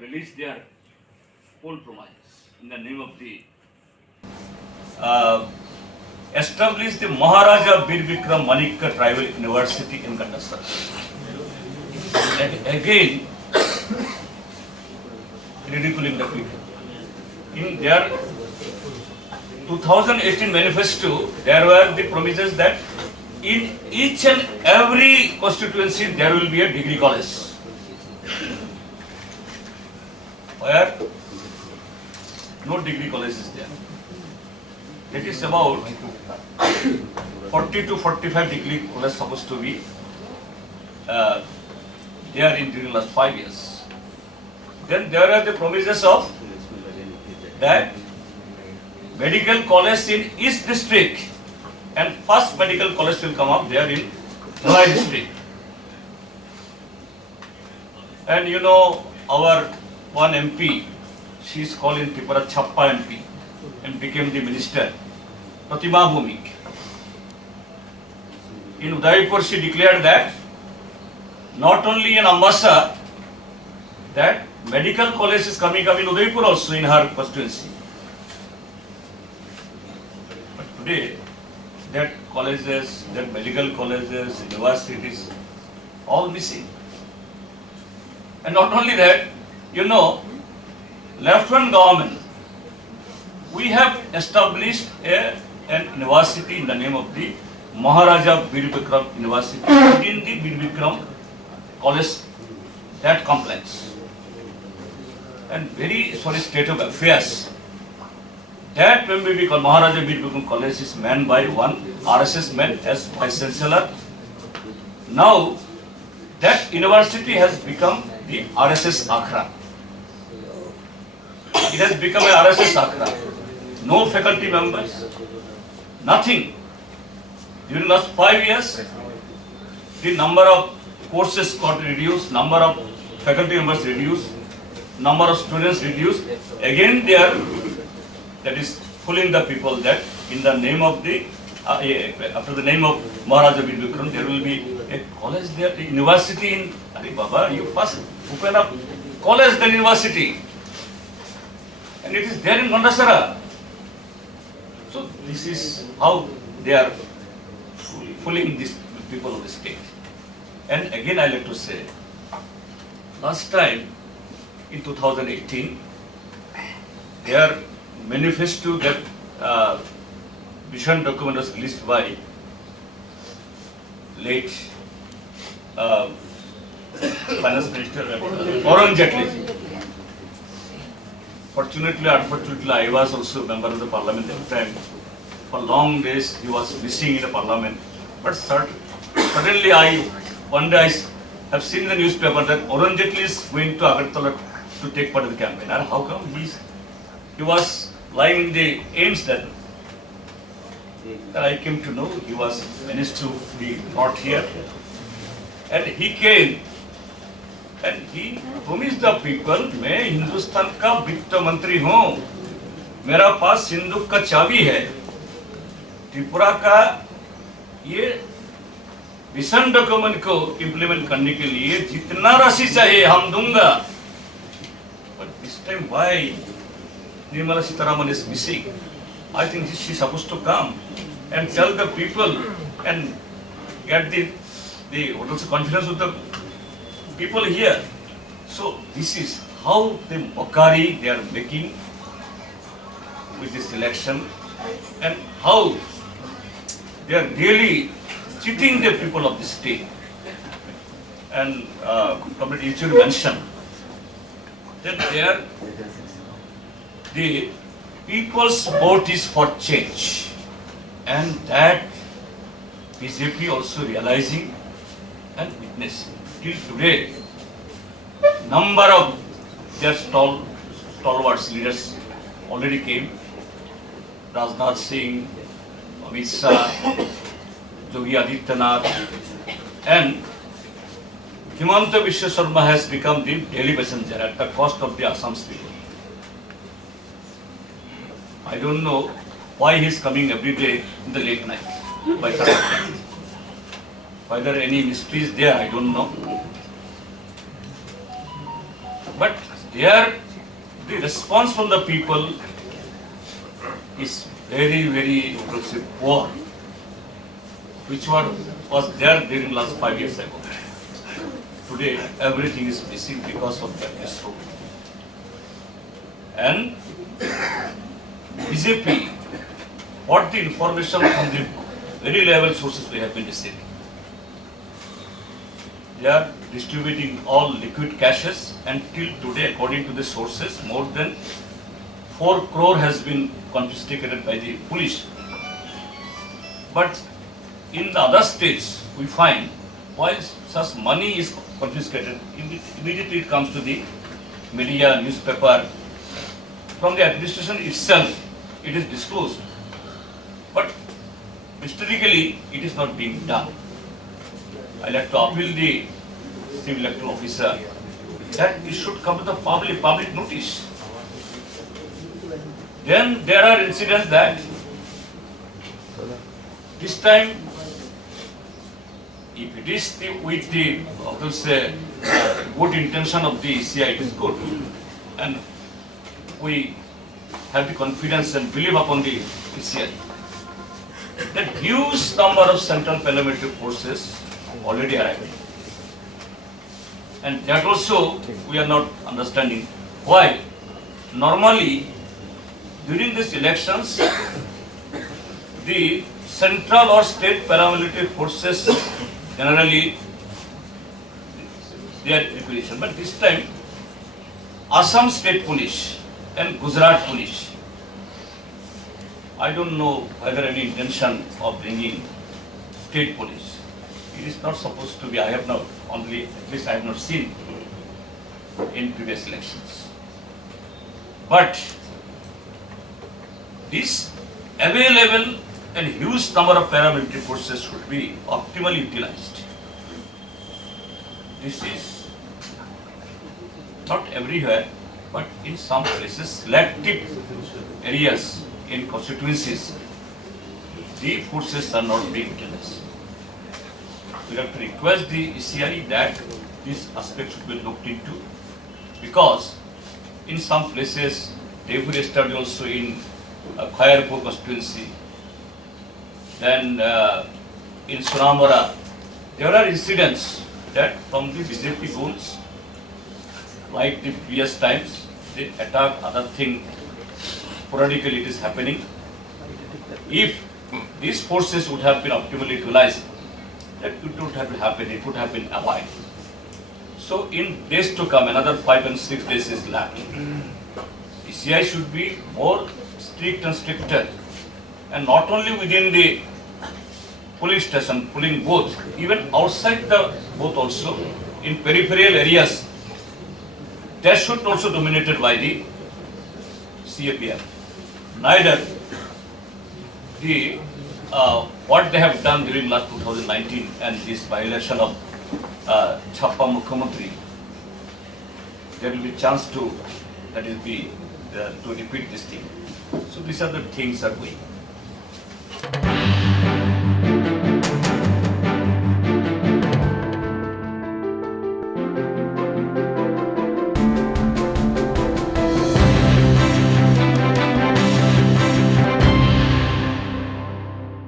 release their own promises in the name of the uh, establish the Maharaja Bir Vikram Manikka Tribal University in Kandasar. Again, ridiculing the people. In their 2018 manifesto, there were the promises that in each and every constituency there will be a degree college. Where no degree college is there. It is about 40 to 45 degree college supposed to be there in during last 5 years. Then there are the promises of that medical college in each district and first medical college will come up there in Dhalai district. And you know our one MP, she is called in Tripura Chappa MP and became the minister, Pratima Bhumik. In Udaipur she declared that not only in Ambassa, that medical college is coming up in Udaipur also in her constituency. But today, that colleges, that medical colleges, universities, all missing. And not only that, you know, left-hand government, we have established an university in the name of the Maharaja Bir Vikram University within the Bir Vikram College, that complex. And very sorry state of affairs, that when we call Maharaja Bir Vikram College is manned by one RSS man as Vice Chancellor. Now, that university has become the RSS Akhra. It has become a RSS Akhra. No faculty members, nothing. During the last 5 years, the number of courses got reduced, number of faculty members reduced, number of students reduced. Again, they are, that is fooling the people that in the name of the, after the name of Maharaja Bir Vikram, there will be a college there, a university in, Ari Baba, you first open up college, then university. And it is there in Gondasara. So this is how they are fooling these people of the state. And again I like to say, last time in 2018, their manifesto, that vision document was released by late Finance Minister Arun Jaitley. Fortunately, unfortunately, I was also a member of the parliament at the time. For long days, he was missing in the parliament. But suddenly, one day I have seen in the newspaper that Arun Jaitley is going to Agartala to take part in the campaign. And how come he was lying in the Ames then? Then I came to know he was managed to be brought here. And he came. And he promised the people, मैं हिंदुस्तान का वित्त मंत्री हूँ, मेरा पास सिंदूक का चाबी है, त्रिपुरा का ये विजन डॉक्यूमेंट को इम्प्लीमेंट करने के लिए जितना राशि चाहिए हम दूंगा. But this time why Nirmala Sitharaman is missing? I think she is supposed to come and tell the people and get the confidence of the people here. So this is how the mockery they are making with this election and how they are really cheating the people of the state. And Comrade Ichuri mentioned that the people's vote is for change, and that BJP also realizing and witnessing. Till today, number of their stalwarts leaders already came. Rajnath Singh, Amit Shah, Yogi Adityanath, and Himanta Biswa Sarma has become the daily passenger at the cost of the Assam's people. I don't know why he is coming every day in the late night by Saturday. Whether any mystery is there, I don't know. But there the response from the people is very, very poor, which was there during last 5 years ago. Today, everything is missing because of that issue. And BJP, what the information from the very level sources we have been receiving, they are distributing all liquid cashes, and till today, according to the sources, more than 4 crore has been confiscated by the police. But in the other states, we find while such money is confiscated, immediately it comes to the media, newspaper. From the administration itself, it is disclosed. But historically, it is not being done. I like to appeal the civil electoral officer that it should come to the public notice. Then there are incidents that this time, if it is with the good intention of the ECI, it is good, and we have the confidence and believe upon the ECI. The huge number of central paramilitary forces already arrived, and that also we are not understanding why. Normally, during these elections, the central or state paramilitary forces generally they are preparation, but this time Assam State Police and Gujarat Police, I don't know whether any intention of bringing state police. It is not supposed to be. I have not, only at least I have not seen in previous elections. But this available and huge number of paramilitary forces should be optimally utilized. This is not everywhere, but in some places, selective areas in constituencies, the forces are not being utilized. We have to request the ECI that this aspect should be looked into, because in some places, they will study also in Khairpur constituency. Then in Sunamara, there are incidents that from the BJP goals, like the previous times, they attack other thing, sporadically it is happening. If these forces would have been optimally utilized, that it would have happened, it would have been avoided. So in days to come, another 5 and 6 days is left. ECI should be more strict and stricter, and not only within the polling station, polling booth, even outside the booth also, in peripheral areas, that should also be dominated by the CAPR. Neither the what they have done during last 2019 and this by-election of Chappa Mukhyamantri, there will be chance to, that is to repeat this thing. So these are the things are going.